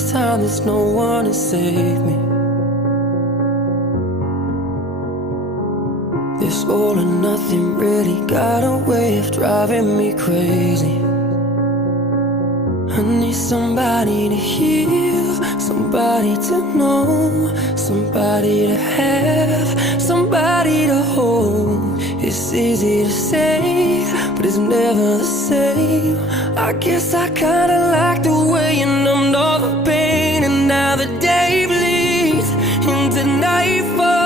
this time there's no one to save me. This all or nothing really got a way of driving me crazy. I need somebody to hear, somebody to know, somebody to have, somebody to hold. It's easy to say, but it's never the same. I guess I kinda like the way you numbed all the pain, and now the day bleeds into nightfall.